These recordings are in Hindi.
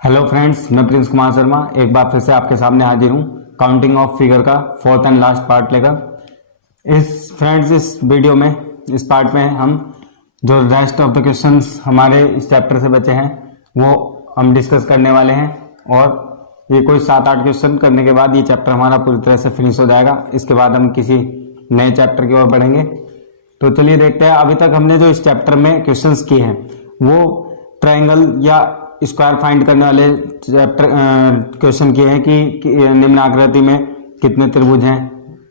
हेलो फ्रेंड्स, मैं प्रिंस कुमार शर्मा एक बार फिर से आपके सामने हाजिर हूँ काउंटिंग ऑफ फिगर का फोर्थ एंड लास्ट पार्ट लेकर। इस वीडियो में इस पार्ट में हम जो रेस्ट ऑफ द क्वेश्चंस हमारे इस चैप्टर से बचे हैं वो हम डिस्कस करने वाले हैं और ये कोई 7-8 क्वेश्चन करने के बाद ये चैप्टर हमारा पूरी तरह से फिनिश हो जाएगा। इसके बाद हम किसी नए चैप्टर की ओर बढ़ेंगे। तो चलिए देखते हैं। अभी तक हमने जो इस चैप्टर में क्वेश्चंस किए हैं वो ट्रायंगल या स्क्वायर फाइंड करने वाले चैप्टर क्वेश्चन किए हैं कि निम्न आकृति में कितने त्रिभुज हैं,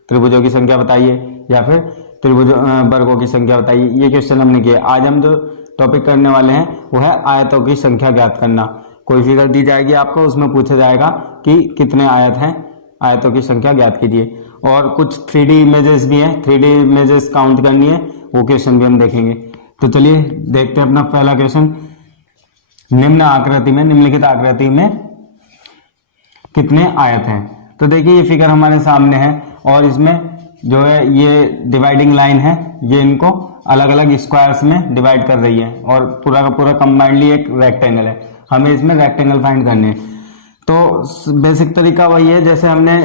त्रिभुजों की संख्या बताइए, या फिर त्रिभुज वर्गों की संख्या बताइए। ये क्वेश्चन हमने किए। आज हम जो टॉपिक करने वाले हैं वो है आयतों की संख्या ज्ञात करना। कोई फिगर दी जाएगी आपको, उसमें पूछा जाएगा कि कितने आयत हैं, आयतों की संख्या ज्ञात कीजिए। और कुछ 3D इमेजेस भी हैं, 3D इमेजेस काउंट करनी है, वो क्वेश्चन भी हम देखेंगे। तो चलिए देखते हैं अपना पहला क्वेश्चन। निम्नलिखित आकृति में कितने आयत हैं। तो देखिए ये फिगर हमारे सामने है और इसमें जो है ये डिवाइडिंग लाइन है, ये इनको अलग अलग स्क्वायर्स में डिवाइड कर रही है और पूरा का पूरा कंबाइंडली एक रेक्टेंगल है। हमें इसमें रेक्टेंगल फाइंड करने हैं। तो बेसिक तरीका वही है जैसे हमने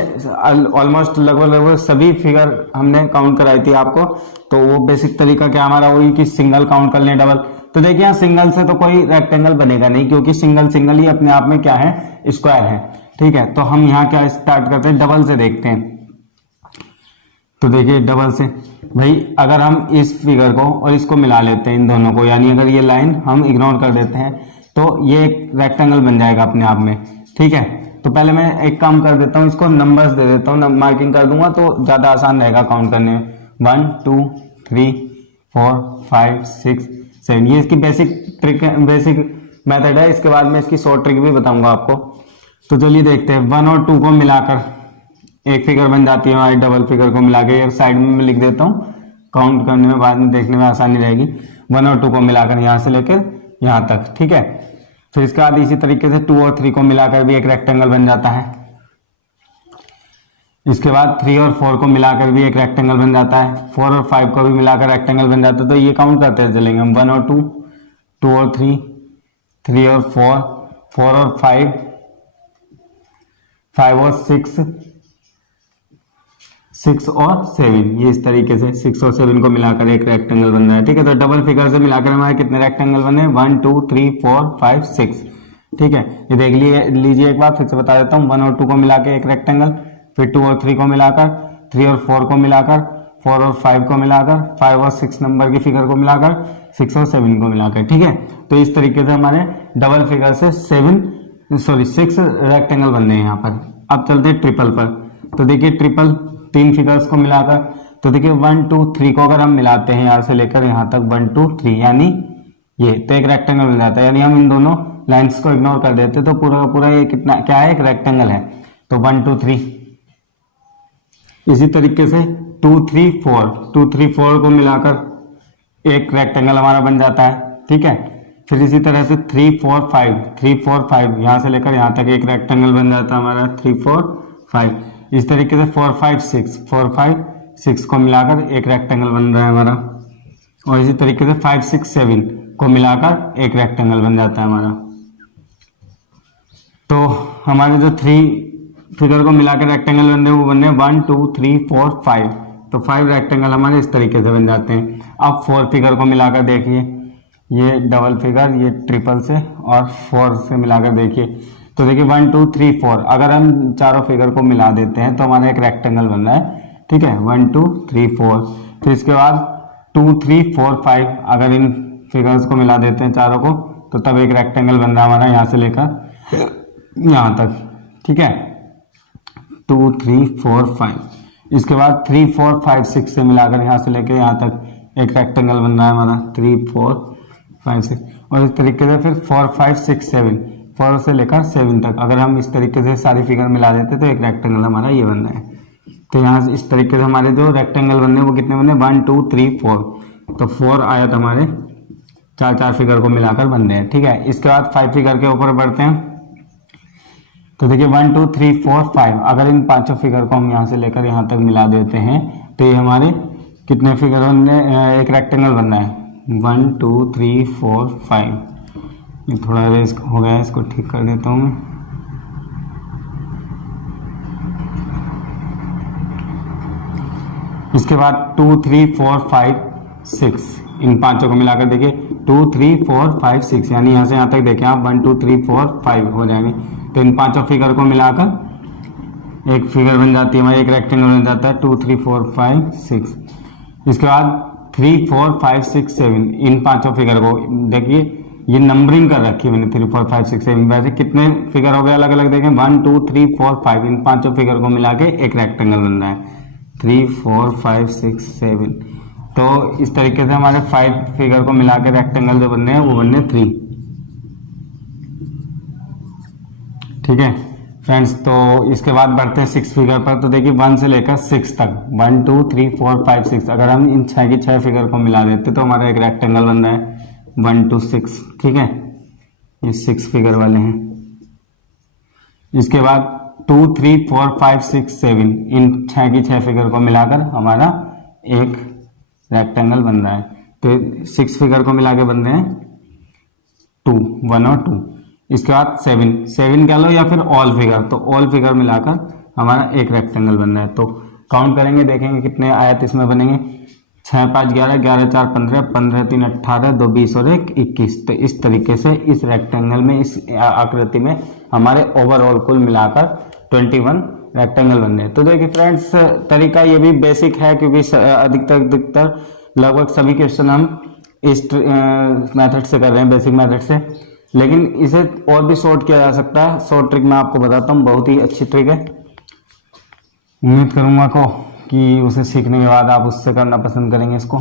ऑलमोस्ट लगभग सभी फिगर हमने काउंट कराई थी आपको। तो वो बेसिक तरीका क्या हमारा वही कि सिंगल काउंट कर लें, डबल। तो देखिए यहाँ सिंगल से तो कोई रेक्टेंगल बनेगा नहीं, क्योंकि सिंगल ही अपने आप में क्या है, स्क्वायर है। ठीक है, तो हम यहाँ क्या स्टार्ट करते हैं, डबल से देखते हैं। तो देखिए डबल से भाई अगर हम इस फिगर को और इसको मिला लेते हैं, इन दोनों को, यानी अगर ये लाइन हम इग्नोर कर देते हैं तो ये एक रेक्टेंगल बन जाएगा अपने आप में। ठीक है, तो पहले मैं एक काम कर देता हूँ, इसको नंबर्स दे देता हूँ, मार्किंग कर दूंगा तो ज्यादा आसान रहेगा काउंट करने में। 1 2 3 4 5 6 7, ये इसकी बेसिक मेथड है। इसके बाद मैं इसकी शॉर्ट ट्रिक भी बताऊंगा आपको। तो चलिए देखते हैं। 1 और 2 को मिलाकर एक फिगर बन जाती है हमारी, डबल फिगर को मिला के साइड में मैं लिख देता हूँ, काउंट करने में बाद में देखने में आसानी रहेगी। 1 और 2 को मिलाकर यहाँ से लेकर यहाँ तक। ठीक है, फिर इसके बाद इसी तरीके से 2 और 3 को मिलाकर भी एक रेक्टेंगल बन जाता है। इसके बाद 3 और 4 को मिलाकर भी एक रेक्टेंगल बन जाता है। 4 और 5 को भी मिलाकर रेक्टेंगल बन जाता है। तो ये काउंट करते चलेंगे हम। 1 और 2, 2 और 3, 3 और 4, 4 और 5, 5 और 6, 6 और 7। ये इस तरीके से 6 और 7 को मिलाकर एक रेक्टेंगल बन रहा है। ठीक है, तो डबल फिगर से मिलाकर हमारे कितने रेक्टेंगल बने, 1 2 3 4 5 6। ठीक है, ये देख लीजिए एक बार फिर से बता देता हूँ। 1 और 2 को मिला के एक रेक्टेंगल, फिर 2 और 3 को मिलाकर, 3 और 4 को मिलाकर, 4 और 5 को मिलाकर, 5 और 6 नंबर की फिगर को मिलाकर, 6 और 7 को मिलाकर। ठीक है, तो इस तरीके से हमारे डबल फिगर से 6 रेक्टेंगल बन रहे हैं यहाँ पर। अब चलते हैं ट्रिपल पर। तो देखिए ट्रिपल 3 फिगर्स को मिलाकर, तो देखिए 1 2 3 को अगर हम मिलाते हैं यहाँ से लेकर यहाँ तक 1 2 3, यानी ये तो एक रेक्टेंगल बन जाता है। यानी हम इन दोनों लाइंस को इग्नोर कर देते तो पूरा का पूरा ये कितना क्या है, एक रेक्टेंगल है। तो 1 2 3। इसी तरीके से 2 3 4 को मिलाकर एक रेक्टेंगल हमारा बन जाता है। ठीक है, फिर इसी तरह से 3 4 5 यहाँ से लेकर यहाँ तक एक रेक्टेंगल बन जाता है हमारा, 3 4 5। इस तरीके से 4 5 6 को मिलाकर एक रेक्टेंगल बन रहा है हमारा। और इसी तरीके से 5 6 7 को मिलाकर एक रेक्टेंगल बन जाता है हमारा। तो हमारे जो 3 फिगर को मिलाकर रेक्टेंगल बन रहे हैं वो बन रहे हैं 1 2 3 4 5। तो 5 रेक्टेंगल हमारे इस तरीके से बन जाते हैं। अब 4 फिगर को मिलाकर देखिए, ये डबल फिगर, ये ट्रिपल से और 4 से मिलाकर देखिए। तो देखिए 1 2 3 4, अगर हम चारों फिगर को मिला देते हैं तो हमारा एक रेक्टेंगल बन रहा है। ठीक है, 1 2 3 4। फिर इसके बाद 2 3 4 5, अगर इन फिगर्स को मिला देते हैं चारों को तो तब एक रेक्टेंगल बन रहा है हमारा यहाँ से लेकर यहाँ तक। ठीक है, 2 3 4 5। इसके बाद 3 4 5 6 से मिलाकर यहाँ से लेकर यहाँ तक एक रेक्टेंगल बन रहा है हमारा, 3 4 5 6। और इस तरीके से फिर 4 5 6 7, 4 से लेकर 7 तक अगर हम इस तरीके से सारी फिगर मिला देते तो एक रेक्टेंगल हमारा ये बन रहा है। तो यहाँ से इस तरीके से हमारे जो रेक्टेंगल बन रहे हैं वो कितने बने, 1 2 3 4। तो 4 आयत हमारे चार फिगर को मिलाकर बन रहे हैं। ठीक है, इसके बाद 5 फिगर के ऊपर बढ़ते हैं। तो देखिए 1 2 3 4 5, अगर इन पांचों फिगर को हम यहाँ से लेकर यहाँ तक मिला देते हैं तो ये हमारे कितने फिगर बन रहे हैं, एक रेक्टेंगल बन रहा है, 1 2 3 4 5। ये थोड़ा रेस हो गया है, इसको ठीक कर देता हूँ मैं। इसके बाद 2 3 4 5 6 इन पांचों को मिलाकर देखिए 2 3 4 5 6 यानी यहाँ से यहाँ तक देखें आप 1 2 3 4 5 हो जाएंगे। तो इन पांचों फिगर को मिलाकर एक फिगर बन जाती है हमारी, एक रेक्टेंगल बन जाता है 2 3 4 5 6। इसके बाद 3 4 5 6 7 इन पांचों फिगर को देखिए, ये नंबरिंग कर रखी है मैंने 3 4 5 6 7। वैसे कितने फिगर हो गए अलग अलग देखें 1 2 3 4 5 इन पांचों फिगर को मिला के एक रेक्टेंगल बन रहा है 3 4 5 6 7। तो इस तरीके से हमारे 5 फिगर को मिला के रेक्टेंगल जो बन रहे हैं वो बन रहे 3। ठीक है फ्रेंड्स, तो इसके बाद बढ़ते हैं 6 फिगर पर। तो देखिए 1 से लेकर 6 तक 1 2 3 4 5 6 अगर हम इन 6 की 6 फिगर को मिला देते तो हमारा एक रेक्टेंगल बन रहा है 1 2 6। ठीक है, ये 6 फिगर वाले हैं। इसके बाद 2 3 4 5 6 7 इन 6 की 6 फिगर को मिलाकर हमारा एक रेक्टेंगल बन रहा है। तो 6 फिगर को मिला के बन रहे हैं 2 1 और 2। इसके बाद 7 कह लो या फिर ऑल फिगर, तो ऑल फिगर मिलाकर हमारा एक रेक्टेंगल बन रहा है। तो काउंट करेंगे देखेंगे कितने आयत इसमें बनेंगे 6 5 11 11 4 15 15 3 18 2 20 और 1 21। तो इस तरीके से इस रेक्टेंगल में इस आकृति में हमारे ओवरऑल कुल मिलाकर 21 रेक्टेंगल बन रहे हैं। तो देखिए फ्रेंड्स, तरीका ये भी बेसिक है क्योंकि अधिकतर लगभग सभी क्वेश्चन हम इस मेथड से कर रहे हैं, बेसिक मेथड से। लेकिन इसे और भी शॉर्ट किया जा सकता है। शॉर्ट ट्रिक मैं आपको बताता हूँ, बहुत ही अच्छी ट्रिक है। उम्मीद करूंगा कि उसे सीखने के बाद आप उससे करना पसंद करेंगे इसको।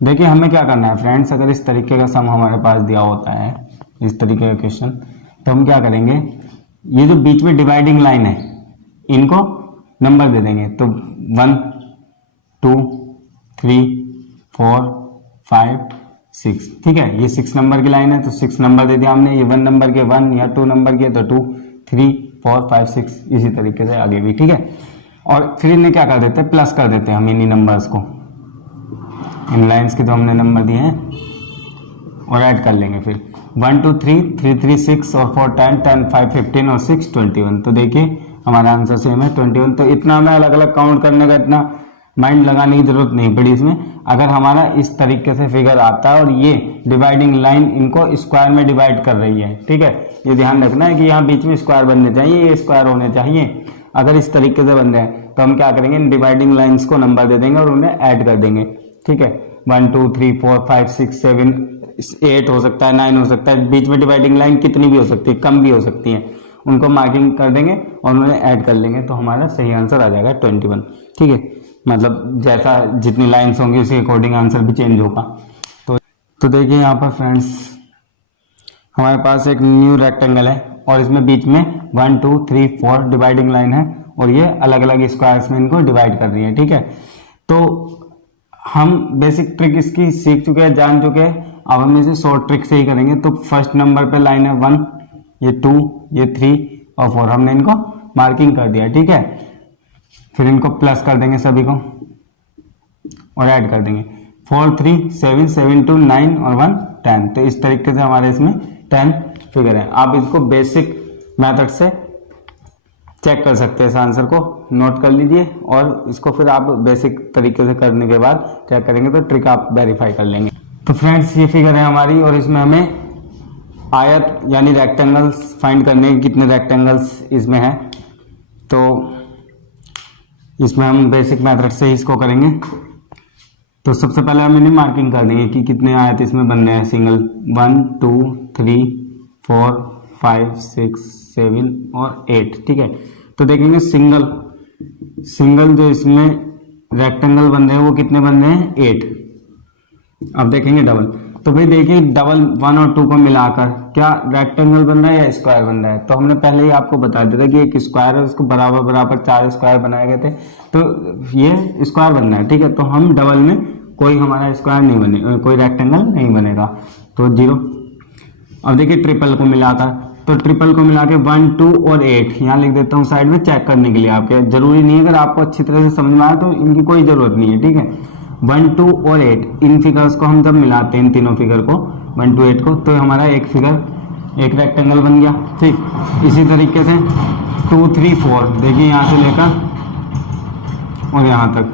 देखिए हमें क्या करना है फ्रेंड्स, अगर इस तरीके का सम हमारे पास दिया होता है, इस तरीके का क्वेश्चन, तो हम क्या करेंगे, ये जो बीच में डिवाइडिंग लाइन है इनको नंबर दे देंगे। तो 1 2 3 4 5 6। ठीक है, ये 6 नंबर की लाइन है तो 6 नंबर दे दिया हमने। ये 1 नंबर के 1 या 2 नंबर के तो 2 3 4 5 6 इसी तरीके से आगे भी। ठीक है, और फिर इन्हें क्या कर देते हैं, प्लस कर देते हैं हम इन्हीं नंबर्स को, इन लाइंस के जो हमने नंबर दिए हैं, और ऐड कर लेंगे फिर 1 2 3 3 3 6 और 4 10 10 5 15 और 6 21। तो देखिए हमारा आंसर सेम है 21। तो इतना हमें अलग अलग काउंट करने का इतना माइंड लगाने की जरूरत नहीं पड़ी इसमें। अगर हमारा इस तरीके से फिगर आता है और ये डिवाइडिंग लाइन इनको स्क्वायर में डिवाइड कर रही है, ठीक है, ये ध्यान रखना है कि यहाँ बीच में स्क्वायर बनने चाहिए, ये स्क्वायर होने चाहिए। अगर इस तरीके से बन रहे हैं तो हम क्या करेंगे, इन डिवाइडिंग लाइन्स को नंबर दे देंगे और उन्हें ऐड कर देंगे। ठीक है, 1 2 3 4 5 6 7 8 हो सकता है, 9 हो सकता है, बीच में डिवाइडिंग लाइन कितनी भी हो सकती है, कम भी हो सकती है, उनको मार्किंग कर देंगे और उन्हें ऐड कर लेंगे तो हमारा सही आंसर आ जाएगा 21। ठीक है, मतलब जैसा जितनी लाइन्स होंगी उसी अकॉर्डिंग आंसर भी चेंज होगा। तो देखिए यहाँ पर फ्रेंड्स हमारे पास एक न्यू रेक्टेंगल है और इसमें बीच में 1 2 3 4 डिवाइडिंग लाइन है और ये अलग अलग स्क्वायर्स में इनको डिवाइड कर रही है। ठीक है, तो हम बेसिक ट्रिक इसकी सीख चुके हैं, जान चुके हैं। अब हम इसे शॉर्ट ट्रिक से ही करेंगे। तो फर्स्ट नंबर पे लाइन है 1, ये 2, ये 3 और 4, हमने इनको मार्किंग कर दिया। ठीक है, फिर इनको प्लस कर देंगे सभी को और ऐड कर देंगे 4 3 7 7 2 9 और 1 10। तो इस तरीके से हमारे इसमें 10 फिगर है। आप इसको बेसिक मेथड से चेक कर सकते हैं, इस आंसर को नोट कर लीजिए और इसको फिर आप बेसिक तरीके से करने के बाद चेक करेंगे तो ट्रिक आप वेरीफाई कर लेंगे। तो फ्रेंड्स ये फिगर है हमारी और इसमें हमें आयत यानी रेक्टेंगल्स फाइंड करने के, कितने रेक्टेंगल्स इसमें है। तो इसमें हम बेसिक मेथड से ही इसको करेंगे। तो सबसे पहले हम इन्हें मार्किंग कर देंगे कि कितने आयत इसमें बन रहे हैं सिंगल। 1 2 3 4 5 6 7 और 8। ठीक है, तो देखेंगे सिंगल जो इसमें रेक्टेंगल बन रहे हैं वो कितने बन रहे हैं, 8। अब देखेंगे डबल। तो भाई देखिए डबल 1 और 2 को मिलाकर क्या रेक्टेंगल बन रहा है या स्क्वायर बन रहा है। तो हमने पहले ही आपको बता दिया था कि एक स्क्वायर है, उसको बराबर बराबर 4 स्क्वायर बनाए गए थे, तो ये स्क्वायर बनना है। ठीक है, तो हम डबल में कोई हमारा स्क्वायर नहीं बने, कोई रेक्टेंगल नहीं बनेगा, तो 0। अब देखिए ट्रिपल को मिलाकर, तो ट्रिपल को मिला के 1 2 और 8 यहाँ लिख देता हूँ साइड में चेक करने के लिए। आपके जरूरी नहीं है, अगर आपको अच्छी तरह से समझ में आए तो इनकी कोई जरूरत नहीं है। ठीक है, 1, 2 और 8 इन फिगर्स को हम जब मिलाते हैं, इन तीनों फिगर को 1 to 8 को, तो हमारा एक फिगर एक रेक्टेंगल बन गया। ठीक, इसी तरीके से 2, 3, 4 देखिए यहाँ से लेकर और यहाँ तक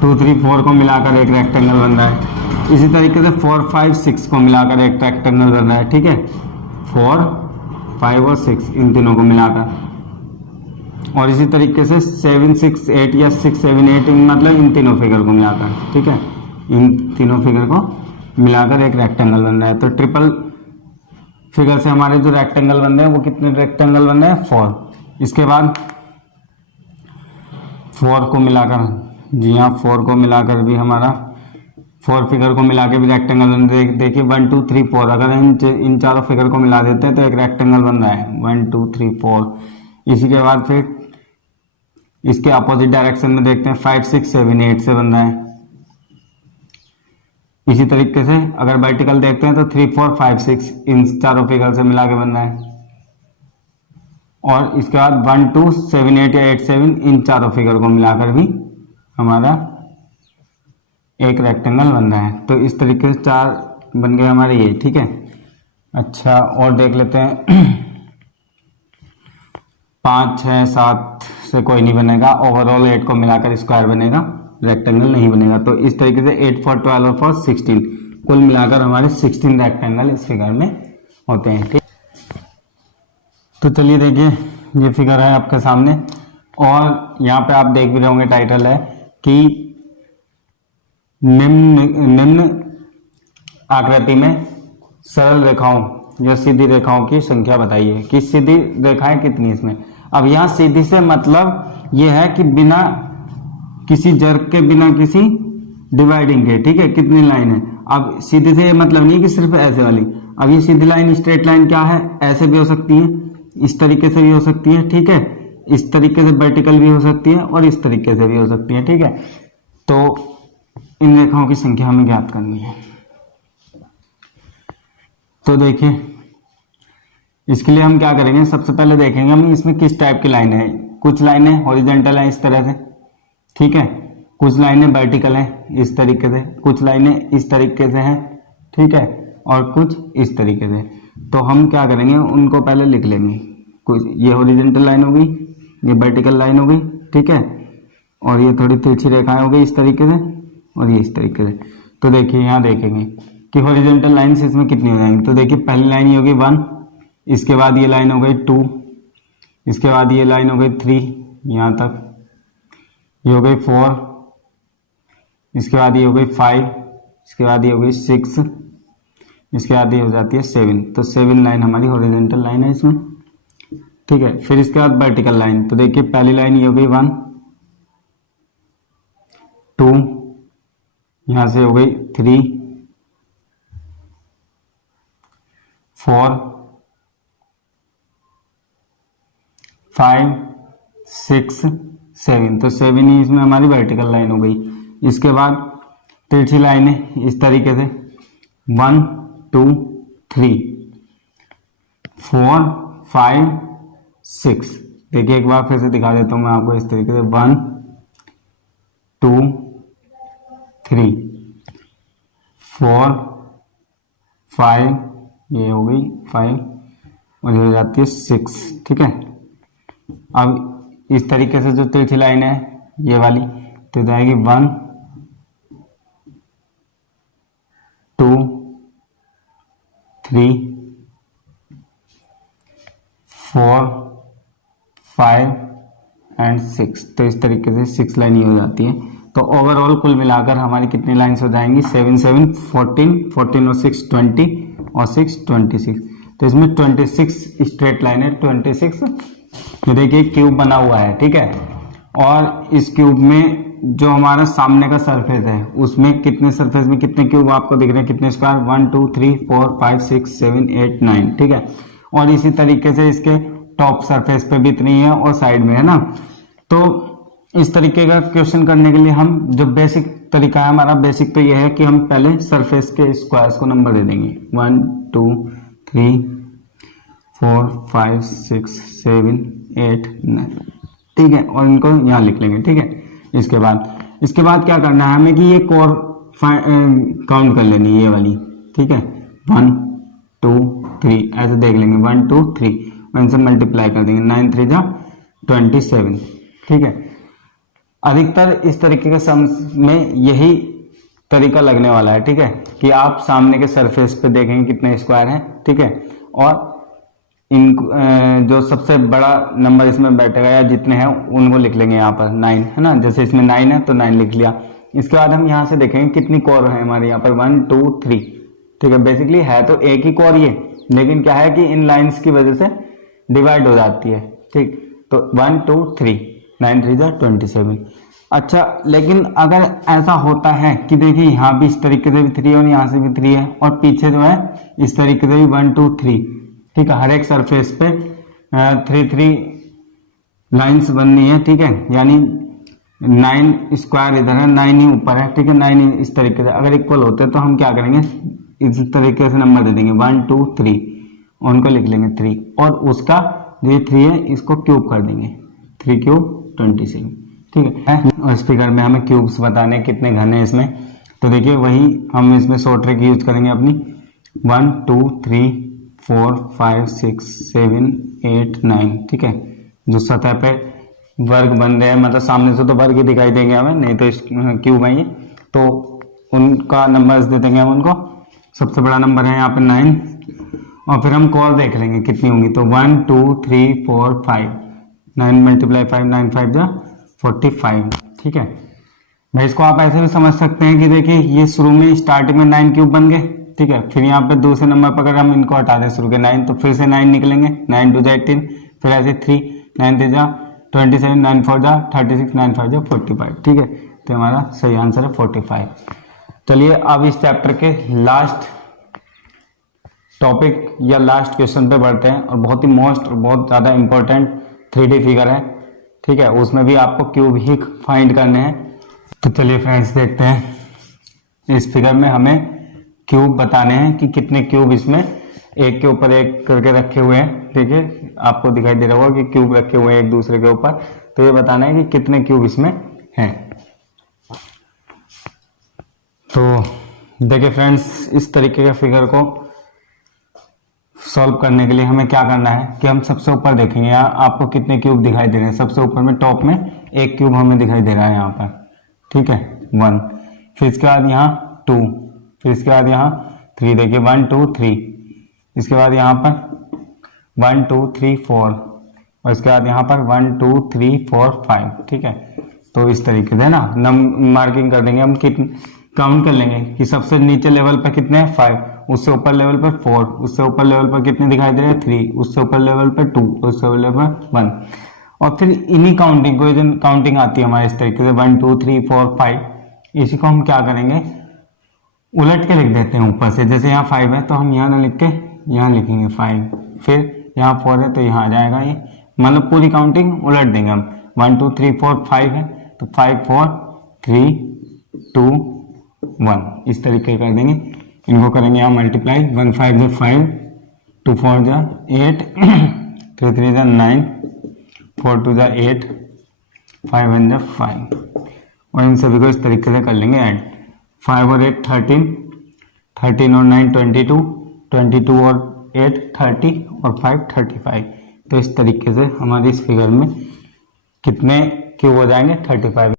2, 3, 4 को मिलाकर एक रेक्टेंगल बन रहा है। इसी तरीके से 4, 5, 6 को मिलाकर एक रेक्टेंगल बन रहा है। ठीक है, 4, 5 और 6 इन तीनों को मिलाकर, और इसी तरीके से 7, 6, 8 या 6, 7, 8 मतलब इन तीनों फिगर को मिलाकर। ठीक है, इन तीनों फिगर को मिलाकर एक रेक्टेंगल बन रहा है। तो ट्रिपल फिगर से हमारे जो रेक्टेंगल बन रहे हैं वो कितने रेक्टेंगल बन रहे हैं? 4। इसके बाद 4 को मिलाकर, जी हाँ 4 को मिलाकर भी हमारा 4 फिगर को मिला के भी रेक्टेंगल बन रहे हैं। देखिए 1, 2, 3, 4 अगर इन चारों फिगर को मिला देते हैं तो एक रेक्टेंगल बन रहा है 1, 2, 3, 4। इसी के बाद फिर इसके अपोजिट डायरेक्शन में देखते हैं 5, 6, 7, 8 से बन रहा है। इसी तरीके से अगर वर्टिकल देखते हैं तो 3, 4, 5, 6 इन चारों फिगर से मिला के बन रहा है। और इसके बाद 1, 2, 7, 8 या 8, 7 इन चारों फिगर को मिलाकर भी हमारा एक रेक्टेंगल बन रहा है। तो इस तरीके से 4 बन गए हमारे ये। ठीक है, अच्छा और देख लेते हैं 5, 6, 7 से कोई नहीं बनेगा, ओवरऑल 8 को मिलाकर स्क्वायर बनेगा, रेक्टेंगल नहीं बनेगा। तो इस तरीके से 8, 4, 12 और 4, 16 कुल मिलाकर हमारे 16 रेक्टेंगल इस फिगर में होते हैं। ठीक, तो चलिए देखिए ये फिगर है आपके सामने, और यहाँ पे आप देख भी रहे होंगे टाइटल है कि निम्न आकृति में सरल रेखाओं या सीधी रेखाओं की संख्या बताइए कि सीधी रेखाएं कितनी इसमें। अब यहाँ सीधी से मतलब यह है कि बिना किसी जर्क के, बिना किसी डिवाइडिंग के। ठीक है, कितनी लाइन है। अब सीधे से ये मतलब नहीं कि सिर्फ ऐसे वाली। अब ये सीधी लाइन, स्ट्रेट लाइन क्या है, ऐसे भी हो सकती है, इस तरीके से भी हो सकती है। ठीक है, इस तरीके से वर्टिकल भी हो सकती है और इस तरीके से भी हो सकती है। ठीक है, तो इन रेखाओं की संख्या हमें ज्ञात करनी है। तो देखिए इसके लिए हम क्या करेंगे, सबसे पहले देखेंगे हम इसमें किस टाइप की लाइन है। कुछ लाइनें हॉरिजॉन्टल हैं इस तरह से, ठीक है, कुछ लाइनें वर्टिकल हैं इस तरीके से, कुछ लाइनें इस तरीके से हैं, ठीक है, और कुछ इस तरीके से। तो हम क्या करेंगे, उनको पहले लिख लेंगे। कुछ ये हॉरिजॉन्टल लाइन हो गई, ये वर्टिकल लाइन हो गई, ठीक है, और ये थोड़ी तिरछी रेखाएं हो गई इस तरीके से, और ये इस तरीके से। तो देखिए यहाँ देखेंगे कि हॉरिजॉन्टल लाइन्स इसमें कितनी हो जाएंगी। तो देखिए पहली लाइन ये होगी 1, इसके बाद ये लाइन हो गई 2, इसके बाद ये लाइन हो गई 3, यहाँ तक ये हो गई 4, इसके बाद ये हो गई 5, इसके बाद ये हो गई 6, इसके बाद ये हो जाती है 7। तो 7 लाइन हमारी हॉरिजॉन्टल लाइन है इसमें, ठीक है। फिर इसके बाद वर्टिकल लाइन, तो देखिए पहली लाइन ये हो गई 1, 2, यहां से हो गई 3, 4, 5, 6, 7। तो 7 ही इसमें हमारी वर्टिकल लाइन हो गई। इसके बाद तिरछी लाइन है इस तरीके से 1, 2, 3, 4, 5, 6। देखिए एक बार फिर से दिखा देता हूं मैं आपको इस तरीके से 1, 2, 3, 4, 5, ये हो गई 5 और ये हो जाती है 6, ठीक है। अब इस तरीके से जो तिरछी लाइन है ये वाली, तो जाएगी 1, 2, 3, 4, 5 एंड 6। तो इस तरीके से 6 लाइन ये हो जाती है। तो ओवरऑल कुल मिलाकर हमारी कितनी लाइन्स हो जाएंगी, 7, 7, 14, 14 और 6 20 और 6 26। तो इसमें 26 स्ट्रेट लाइन है, 26। तो देखिए क्यूब बना हुआ है, ठीक है, और इस क्यूब में जो हमारा सामने का सरफेस है उसमें कितने सरफेस में कितने क्यूब आपको दिख रहे हैं, कितने स्क्वायर, 1, 2, 3, 4, 5, 6, 7, 8, 9, ठीक है। और इसी तरीके से इसके टॉप सरफेस पे भी इतनी है और साइड में है ना। तो इस तरीके का क्वेश्चन करने के लिए हम जो बेसिक तरीका है हमारा, बेसिक तो यह है कि हम पहले सरफेस के स्क्वायर्स को नंबर दे देंगे, 1, 2, 3, 4, 5, 6, 7, 8, 9, ठीक है, और इनको यहाँ लिख लेंगे, ठीक है। इसके बाद इसके बाद क्या करना है हमें कि ये कोर काउंट कर लेनी है ये वाली, ठीक है। 1 2 3 ऐसे देख लेंगे, 1 2 3 इनसे मल्टीप्लाई कर देंगे, 9 3 जा 27, ठीक है। अधिकतर इस तरीके के सम्स में यही तरीका लगने वाला है, ठीक है, कि आप सामने के सरफेस पे देखेंगे कितने स्क्वायर हैं, ठीक है, और इन जो सबसे बड़ा नंबर इसमें बैठेगा या जितने हैं उनको लिख लेंगे यहाँ पर 9 है ना, जैसे इसमें 9 है तो 9 लिख लिया। इसके बाद हम यहाँ से देखेंगे कितनी कोर है हमारे यहाँ पर 1 2 3, ठीक है। बेसिकली है तो एक ही कोर ये, लेकिन क्या है कि इन लाइंस की वजह से डिवाइड हो जाती है, ठीक। तो 1 2 3 9 3 जा 27। अच्छा, लेकिन अगर ऐसा होता है कि देखिए यहाँ भी इस तरीके से भी 3 और यहाँ से भी 3 है और पीछे जो है इस तरीके से भी 1 2 3, ठीक है, हर एक सरफेस पे 3 3 लाइंस बननी है, ठीक है, यानी 9 स्क्वायर इधर है, 9 ही ऊपर है, ठीक है, 9 ही इस तरीके से अगर इक्वल होते तो हम क्या करेंगे इस तरीके से नंबर दे देंगे 1 2 3, उनको लिख लेंगे 3 और उसका जो ये 3 है इसको क्यूब कर देंगे, 3 क्यूब 27, ठीक है। और इस फिगर में हमें क्यूब्स बताने कितने घन है इसमें, तो देखिए वही हम इसमें शॉर्ट ट्रिक यूज करेंगे अपनी 1 2 3 4 5 6 7 8 9, ठीक है। जो सतह पे वर्ग बन रहे हैं, मतलब सामने से तो वर्ग ही दिखाई देंगे हमें, नहीं तो क्यूब है ये, तो उनका नंबर्स दे देंगे हम उनको। सबसे बड़ा नंबर है यहाँ पे 9 और फिर हम कोर देख लेंगे कितनी होंगी, तो 1 2 3 4 5, 9 मल्टीप्लाई 5 9 5 जा 45, ठीक है भाई। इसको आप ऐसे भी समझ सकते हैं कि देखिए ये शुरू में स्टार्टिंग में 9 क्यूब बन गए, ठीक है, फिर यहाँ पे दूसरे नंबर पर अगर हम इनको हटा दें शुरू के 9 तो फिर से 9 निकलेंगे, 9 2 जा 18, फिर ऐसे 3 9 3 जा 27 9 4 जा 36 9 5 जा 45, ठीक है। तो हमारा सही आंसर है 45। चलिए अब इस चैप्टर के लास्ट टॉपिक या लास्ट क्वेश्चन पे बढ़ते हैं और बहुत ही मोस्ट और बहुत ज़्यादा इंपॉर्टेंट 3D फिगर है, ठीक है, उसमें भी आपको क्यूब ही फाइंड करने हैं। तो चलिए फ्रेंड्स देखते हैं इस फिगर में हमें क्यूब बताने हैं कि कितने क्यूब इसमें एक के ऊपर एक करके रखे हुए हैं, ठीक है, आपको दिखाई दे रहा होगा कि क्यूब रखे हुए हैं एक दूसरे के ऊपर, तो ये बताना है कि कितने क्यूब इसमें हैं। तो देखिए फ्रेंड्स, इस तरीके के फिगर को सॉल्व करने के लिए हमें क्या करना है कि हम सबसे ऊपर देखेंगे यहाँ आपको कितने क्यूब दिखाई दे रहे हैं। सबसे ऊपर में टॉप में एक क्यूब हमें दिखाई दे रहा है यहाँ पर, ठीक है 1, फिर इसके बाद यहाँ 2, फिर इसके बाद यहाँ 3, देखिए 1 2 3, इसके बाद यहाँ पर 1 2 3 4 और इसके बाद यहाँ पर 1 2 3 4 5, ठीक है। तो इस तरीके से ना मार्किंग कर देंगे हम, कितने काउंट कर लेंगे कि सबसे नीचे लेवल पर कितने हैं 5, उससे ऊपर लेवल पर 4, उससे ऊपर लेवल पर कितने दिखाई दे रहे हैं 3, उससे ऊपर लेवल पर 2, उससे ऊपर लेवल पर 1, और फिर इन्हीं काउंटिंग को जो काउंटिंग आती है हमारे इस तरीके से 1 2 3 4 5, इसी को हम क्या करेंगे उलट के लिख देते हैं ऊपर से। जैसे यहाँ 5 है तो हम यहाँ ना लिख के यहाँ लिखेंगे 5, फिर यहाँ 4 है तो यहाँ आ जाएगा ये, मतलब पूरी काउंटिंग उलट देंगे हम। 1 2 3 4 5 है तो 5 4 3 2 1 इस तरीके कर देंगे। इनको करेंगे यहाँ मल्टीप्लाई, 1 5 जा 5, 2 4 जा 8, 3 3 जा 9, 4 2 जा 8, 5 1 जा 5, और इन सभी को इस तरीके से कर लेंगे ऐड। 5 और 8 13, 13 और 9 22, 22 और 8 30 और 5 35। तो इस तरीके से हमारी इस फिगर में कितने क्यूब हो जाएंगे 35।